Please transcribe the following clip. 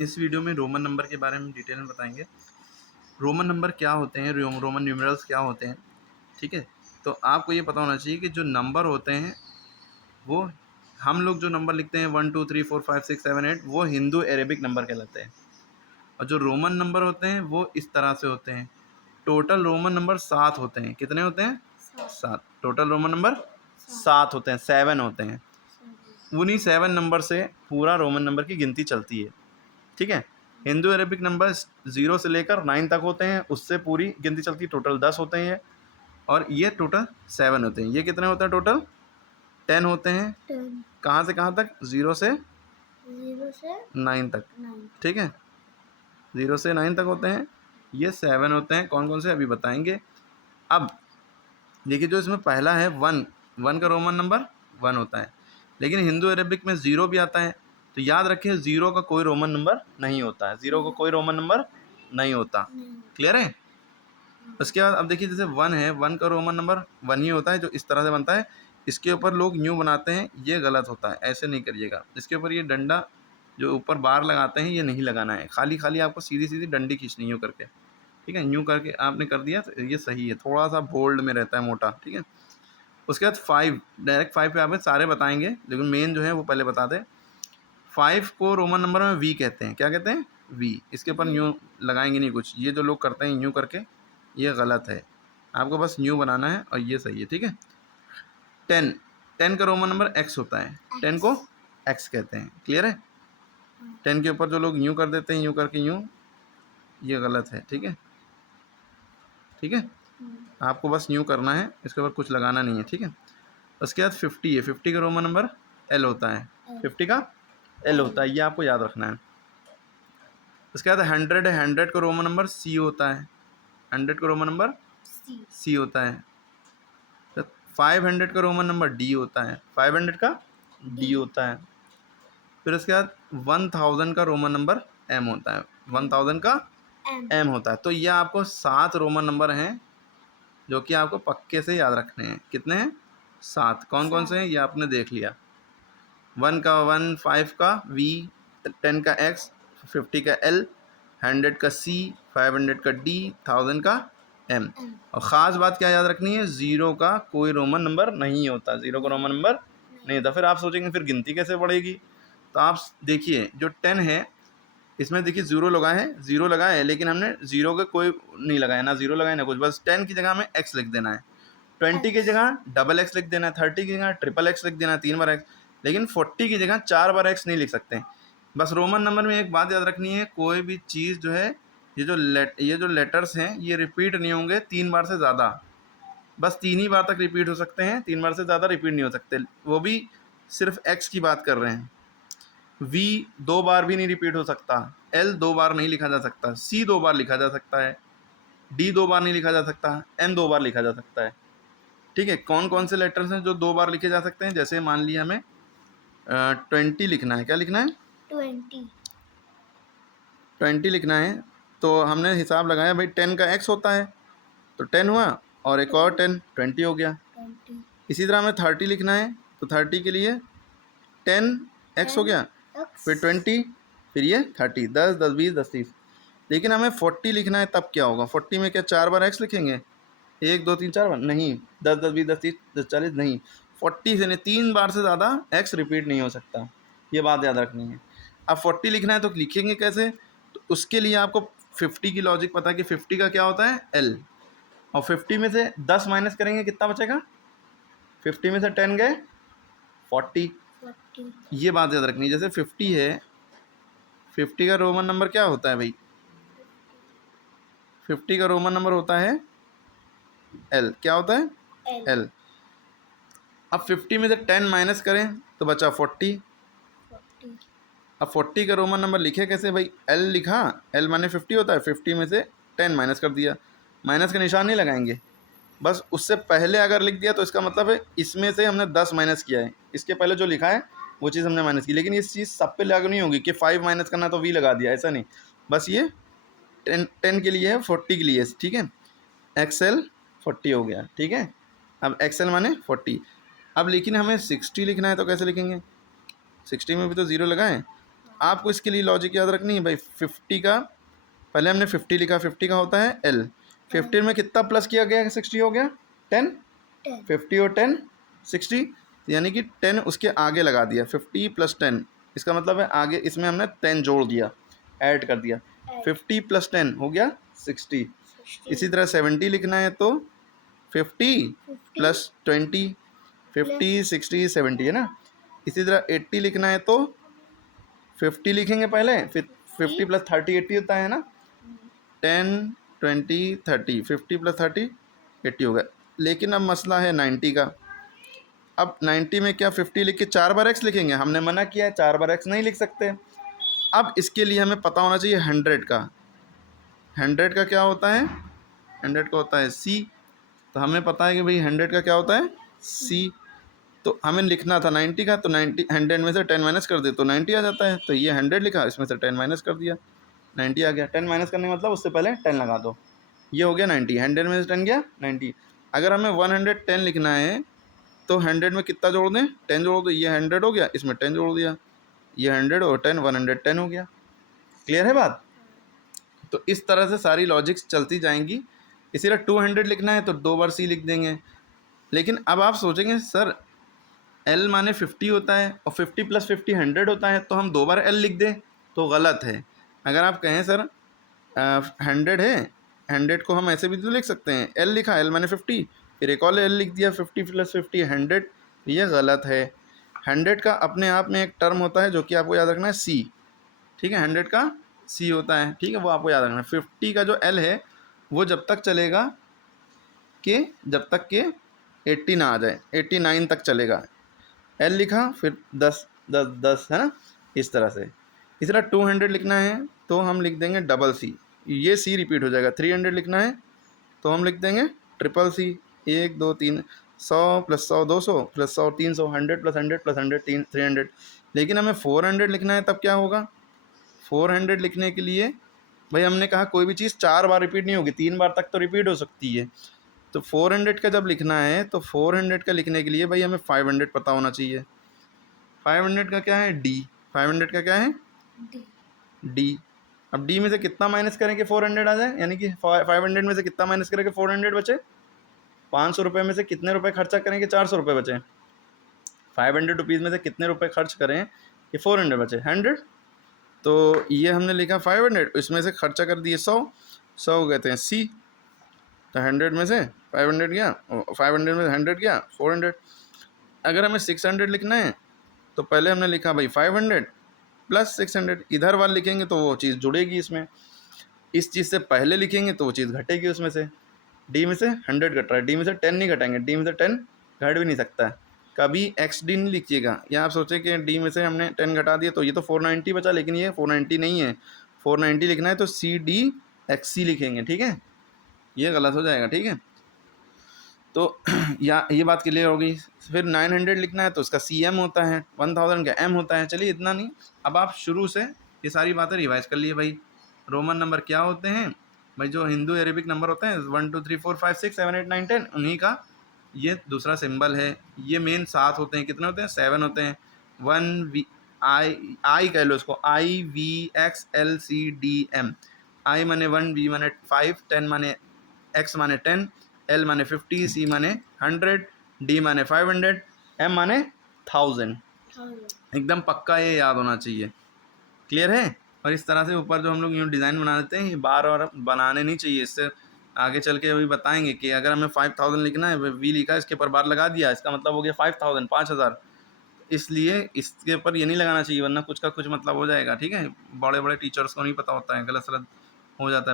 इस वीडियो में Roman number के बारे में डिटेल में बताएंगे। रोमन नंबर क्या होते हैं, रोमन न्यूमरल्स क्या होते हैं, ठीक है। तो आपको ये पता होना चाहिए कि जो नंबर होते हैं वो हम लोग जो नंबर लिखते हैं 1 2 3 4 5 6 7 8 वो हिंदू अरेबिक नंबर कहलाते हैं। और जो रोमन नंबर होते हैं वो इस तरह से होते हैं। टोटल रोमन नंबर 7 होते हैं। कितने होते हैं? 7। टोटल रोमन नंबर 7 होते हैं, 7 होते हैं। उन्हीं 7 नंबर से पूरा रोमन नंबर की गिनती चलती है, ठीक है। हिंदू अरेबिक नंबर 0 से लेकर 9 तक होते हैं, उससे पूरी गिनती चलती है। टोटल 10 होते हैं और ये टोटल 7 होते हैं। ये कितने होते हैं? टोटल 10 होते हैं। 10 कहाँ से कहाँ तक? 0 से 9 तक, ठीक है। 0 से 9 तक होते हैं। ये 7 होते हैं। कौन कौन से अभी बताएंगे। अब देखिए, जो इसमें पहला है 1 का रोमन नंबर 1 होता है, लेकिन हिंदू अरेबिक में 0 भी आता है। तो याद रखें 0 का कोई रोमन नंबर नहीं होता है। 0 का कोई रोमन नंबर नहीं होता। क्लियर है? उसके बाद अब देखिए, जैसे 1 है, 1 का रोमन नंबर 1 ही होता है, जो इस तरह से बनता है। इसके ऊपर लोग न्यू बनाते हैं, ये गलत होता है, ऐसे नहीं करिएगा। इसके ऊपर ये डंडा जो ऊपर बार लगाते हैं ये नहीं लगाना है, खाली खाली आपको सीधी सीधी डंडी खींचनी है यूँ करके, ठीक है। यूँ करके आपने कर दिया तो ये सही है, थोड़ा सा बोल्ड में रहता है, मोटा, ठीक है। उसके बाद 5, डायरेक्ट 5 पे आप सारे बताएंगे, लेकिन मेन जो है वो पहले बता दें। 5 को रोमन नंबर में वी कहते हैं। क्या कहते हैं? वी। इसके ऊपर न्यू लगाएंगे नहीं कुछ। ये जो लोग करते हैं न्यू करके, ये गलत है। आपको बस न्यू बनाना है और ये सही है, ठीक है। 10 का रोमन नंबर एक्स होता है। 10 को एक्स कहते हैं। क्लियर है? 10 के ऊपर जो लोग न्यू कर देते हैं यूँ करके न्यू, ये गलत है, ठीक है। ठीक है, आपको बस न्यू करना है, इसके ऊपर कुछ लगाना नहीं है, ठीक है। उसके बाद 50 है। 50 का रोमन नंबर एल होता है। 50 का एल होता है, ये आपको याद रखना है। उसके बाद 100 है। 100 का रोमन नंबर सी होता है। 100 का रोमन नंबर सी होता है। 500 का रोमन नंबर डी होता है। 500 का डी होता है। फिर उसके बाद 1000 का रोमन नंबर एम होता है। 1000 का एम होता है। तो ये आपको 7 रोमन नंबर हैं जो कि आपको पक्के से याद रखने हैं। कितने हैं? 7। कौन कौन से हैं ये आपने देख लिया। 1 का 1, 5 का वी, 10 का एक्स, 50 का एल, 100 का सी, 500 का डी, 1000 का एम। और ख़ास बात क्या याद रखनी है? 0 का कोई रोमन नंबर नहीं होता। 0 का रोमन नंबर नहीं होता। फिर आप सोचेंगे फिर गिनती कैसे बढ़ेगी। तो आप देखिए, जो 10 है इसमें देखिए 0 लगाए हैं, 0 लगाए हैं, लेकिन हमने 0 का कोई नहीं लगाया, ना 0 लगाए ना कुछ। बस 10 की जगह हमें एक्स लिख देना है। 20 की जगह डबल एक्स लिख देना है। 30 की जगह ट्रिपल एक्स लिख देना है, 3 बार एक्स। लेकिन 40 की जगह 4 बार एक्स नहीं लिख सकते। बस रोमन नंबर में एक बात याद रखनी है, कोई भी चीज़ जो है, ये जो लेटर्स हैं ये रिपीट नहीं होंगे 3 बार से ज़्यादा। बस 3 ही बार तक रिपीट हो सकते हैं, 3 बार से ज़्यादा रिपीट नहीं हो सकते। वो भी सिर्फ एक्स की बात कर रहे हैं। वी 2 बार भी नहीं रिपीट हो सकता। एल 2 बार नहीं लिखा जा सकता। सी 2 बार लिखा जा सकता है। डी 2 बार नहीं लिखा जा सकता। एन 2 बार लिखा जा सकता है, ठीक है। कौन कौन से लेटर्स हैं जो 2 बार लिखे जा सकते हैं? जैसे मान लिया हमें 20 लिखना है। क्या लिखना है? 20 लिखना है। तो हमने हिसाब लगाया भाई 10 का एक्स होता है, तो 10 हुआ और एक और 10, 20 हो गया। इसी तरह हमें 30 लिखना है, तो 30 के लिए 10 एक्स हो गया, फिर 20, फिर ये 30, 10 10 20 10 30। लेकिन हमें 40 लिखना है, तब क्या होगा? 40 में क्या 4 बार एक्स लिखेंगे? 1 2 3 4 बार नहीं। 10 10 20 10 30 10 40 नहीं। 40 से नहीं, 3 बार से ज़्यादा एक्स रिपीट नहीं हो सकता, ये बात याद रखनी है। अब 40 लिखना है तो लिखेंगे कैसे? तो उसके लिए आपको 50 की लॉजिक पता है कि 50 का क्या होता है? एल। और 50 में से 10 माइनस करेंगे, कितना बचेगा? 50 में से 10 गए 40। ये बात याद रखनी है। जैसे 50 है, 50 का रोमन नंबर क्या होता है भाई? 50 का रोमन नंबर होता है एल। क्या होता है? एल। अब 50 में से 10 माइनस करें तो बचा 40। अब 40 का रोमन नंबर लिखे कैसे भाई? एल लिखा, एल माने 50 होता है, 50 में से 10 माइनस कर दिया। माइनस का निशान नहीं लगाएंगे, बस उससे पहले अगर लिख दिया तो इसका मतलब है इसमें से हमने 10 माइनस किया है। इसके पहले जो लिखा है वो चीज़ हमने माइनस की। लेकिन इस चीज़ सब पे लागू नहीं होगी कि 5 माइनस करना तो वी लगा दिया, ऐसा नहीं। बस ये 10 के लिए है, 40 के लिए, ठीक है। एक्सएल 40 हो गया, ठीक है। अब एक्सएल माने 40। अब लेकिन हमें 60 लिखना है, तो कैसे लिखेंगे? 60 में भी तो 0 लगाएं, आपको इसके लिए लॉजिक याद रखनी है भाई। 50 का पहले हमने 50 लिखा, 50 का होता है L। 50 में कितना प्लस किया गया, 60 हो गया, 10। 10 50 और 10 60, यानी कि 10 उसके आगे लगा दिया, 50 प्लस 10, इसका मतलब है आगे इसमें हमने 10 जोड़ दिया, ऐड कर दिया। 50 प्लस 10 हो गया 60। 60 इसी तरह 70 लिखना है तो 50 प्लस 20, 50 60 70 है ना। इसी तरह 80 लिखना है तो 50 लिखेंगे पहले, फिर 50 प्लस 30 80 होता है ना। 10 20 30, 50 प्लस 30 80 हो गया। लेकिन अब मसला है 90 का। अब 90 में क्या 50 लिख के 4 बार x लिखेंगे, हमने मना किया है, 4 बार x नहीं लिख सकते। अब इसके लिए हमें पता होना चाहिए 100 का। 100 का क्या होता है, 100 का होता है c। तो हमें पता है कि भाई 100 का क्या होता है c। तो हमें लिखना था 90 का, तो 90 100 में से 10 माइनस कर दे तो 90 आ जाता है। तो ये 100 लिखा, इसमें से 10 माइनस कर दिया, 90 आ गया। 10 माइनस करने का मतलब उससे पहले 10 लगा दो, ये हो गया 90। 100 में से 10 गया 90। अगर हमें 110 लिखना है तो 100 में कितना जोड़ दें, 10 जोड़ दो, ये 100 हो गया, इसमें 10 जोड़ दिया, ये 100 और 10 110 हो गया। क्लियर है बात। तो इस तरह से सारी लॉजिक्स चलती जाएंगी। इसी तरह 200 लिखना है तो 2 बार सी लिख देंगे। लेकिन अब आप सोचेंगे सर L माने 50 होता है और 50 प्लस 50 100 होता है, तो हम 2 बार L लिख दें तो गलत है। अगर आप कहें सर 100 है, 100 को हम ऐसे भी तो लिख सकते हैं, L लिखा, L माने 50, फिर एक और L लिख दिया 50 प्लस 50 100, ये गलत है। 100 का अपने आप में एक टर्म होता है जो कि आपको याद रखना है C, ठीक है। 100 का C होता है, ठीक है, वो आपको याद रखना है। 50 का जो L है वो जब तक चलेगा कि जब तक कि 80 ना आ जाए, 89 तक चलेगा। L लिखा, फिर 10 10 10 है ना, इस तरह से। इस तरह 200 लिखना है तो हम लिख देंगे डबल C, ये C रिपीट हो जाएगा। 300 लिखना है तो हम लिख देंगे triple C, 1 2 3, 100 plus 100 200 plus 100 300, 100 plus 100 plus 100 300। लेकिन हमें 400 लिखना है तब क्या होगा, 400 लिखने के लिए भाई हमने कहा कोई भी चीज़ 4 बार रिपीट नहीं होगी, 3 बार तक तो रिपीट हो सकती है। तो 400 का जब लिखना है तो 400 का लिखने के लिए भाई हमें 500 पता होना चाहिए। 500 का क्या है D, 500 का क्या है D D। अब D में से कितना माइनस करें कि 400 आ जाए, यानी कि 500 में से कितना माइनस करें कि 400 बचे। 500 रुपये में से कितने रुपए खर्चा करें कि 400 रुपये बचे। 500 रुपीज़ में से कितने रुपए खर्च करें कि 400 बचे 100। तो ये हमने लिखा 500, इसमें से खर्चा कर दिए 100, 100 कहते हैं C। तो 100 में से 500 गया, 500 में से 100 गया 400। अगर हमें 600 लिखना है तो पहले हमने लिखा भाई 500 प्लस 600, इधर वाल लिखेंगे तो वो चीज़ जुड़ेगी इसमें, इस चीज़ से पहले लिखेंगे तो वो चीज़ घटेगी उसमें से। D में से 100 घट रहा है, D में से 10 नहीं घटाएंगे, D में से 10 घट भी नहीं सकता है। कभी XD नहीं लिखिएगा, या आप सोचे कि D में से हमने 10 घटा दिया तो ये तो 490 बचा, लेकिन ये 490 नहीं है। 490 लिखना है तो CD XC लिखेंगे, ठीक है, ये गलत हो जाएगा, ठीक है। तो या ये बात क्लियर होगी। फिर 900 लिखना है तो उसका CM होता है, 1000 का M होता है। चलिए इतना नहीं, अब आप शुरू से ये सारी बातें रिवाइज कर लिए भाई। रोमन नंबर क्या होते हैं भाई, जो हिंदू अरेबिक नंबर होते हैं 1 2 3 4 5 6 7 8 9 10, उन्हीं का ये दूसरा सिंबल है। ये मेन 7 होते हैं, कितने होते हैं 7 होते हैं। 1 V I कह लो इसको, IVXLCDM। I माने 1, V माने 5, 10 माने X माने 10, L माने 50, C माने 100, D माने 500, M माने 1000। एकदम पक्का ये याद होना चाहिए। क्लियर है। और इस तरह से ऊपर जो हम लोग यूँ डिज़ाइन बना देते हैं, ये बार बार बनाने नहीं चाहिए। इससे आगे चल के अभी बताएंगे कि अगर हमें 5000 लिखना है, V लिखा है, इसके ऊपर बार लगा दिया, इसका मतलब हो गया 5000 5000। इसलिए इसके ऊपर ये नहीं लगाना चाहिए, वरना कुछ का कुछ मतलब हो जाएगा, ठीक है। बड़े बड़े टीचर्स को नहीं पता होता है, गलत सलत हो जाता है।